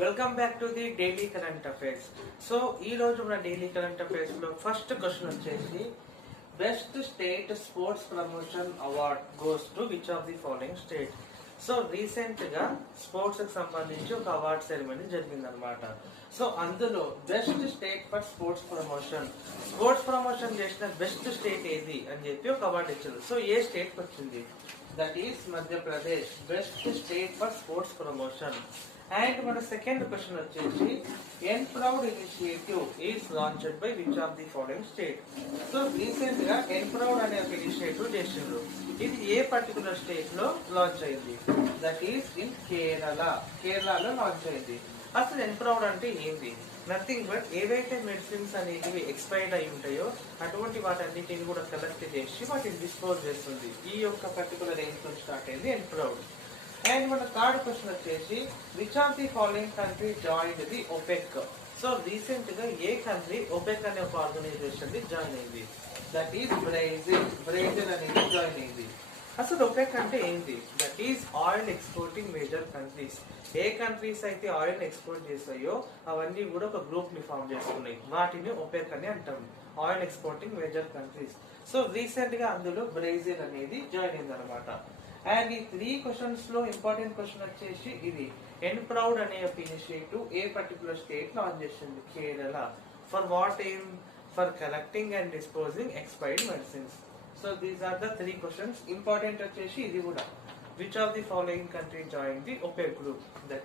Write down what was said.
Welcome back to the daily current affairs. So ఈ రోజు మన డైలీ కరెంట్ అఫైర్స్ లో ఫస్ట్ క్వశ్చన్ వచ్చేసి best state sports promotion award goes to which of the following state. So recent గా sports కి సంబంధించి ఒక award ceremony జరిగిందనమాట. సో అందులో best state for sports promotion చేసిన బెస్ట్ స్టేట్ ఏది అని చెప్పి ఒక అవార్డు ఇచ్చారు. సో ఏ స్టేట్ కి వచ్చింది? That is Madhya Pradesh best state for sports promotion. And మన సెకండ్ క్వశ్చన్ వచ్చేసి nPROUD initiative is launched by which of the following state. So recent గా ఎన్ప్రౌడ్ అనే ఒక ఇనిషియేటివ్ చేసిండ్రు. ఇది ఏ పర్టికులర్ స్టేట్ లో లాంచ్ అయింది? దట్ ఈస్ ఇన్ కేరళలో లాంచ్ అయింది. అసలు ఎన్ప్రౌడ్ అంటే ఏంటి? నథింగ్ బట్ ఏవైతే మెడిసిన్స్ అనేవి ఎక్స్పైర్డ్ అయి ఉంటాయో అటువంటి వాటన్నిటిని కూడా కలెక్ట్ చేసి వాటిని డిస్పోజ్ చేస్తుంది. ఈ యొక్క పర్టికులర్ ఏం తో స్టార్ట్ అయింది ఎన్ప్రౌడ్. అండ్ మన థర్డ్ క్వశ్చన్ వచ్చేసి which of the following country joined the OPEC. So recent గా ఏ కంట్రీ ఒపెక్ అనే ఒక ఆర్గనైజేషన్ ది జాయిన్ అయింది? దట్ ఈస్ బ్రెజిల్ అనేది జాయిన్ అయింది. అసలు ఒపెక్ అంటే ఏంటి? That is oil exporting major countries. A countries అయితే ఆయిల్ ఎక్స్పోర్ట్ చేస్తాయో అవన్నీ కూడా ఒక గ్రూప్ ని ఫామ్ చేసుకున్నాయి. వాటిని ఒపెక్ అని అంటాం, oil exporting major countries. So recent గా అందులో బ్రెజిల్ అనేది జాయిన్ అయింది అనమాట. అండ్ ఈ 3 క్వశ్చన్స్ లో ఇంపార్టెంట్ క్వశ్చన్ వచ్చేసి ఇది ఎన్ప్రౌడ్ అనే ఒక ఇనిషియేటివ్ ఏ పర్టికులర్ స్టేట్ లాంచ్ చేసింది? Kerala. For what aim? For collecting and disposing expired medicines. So these are the 3 questions. Important వచ్చేసి ఇది కూడా which of the following country join the OPEC group. That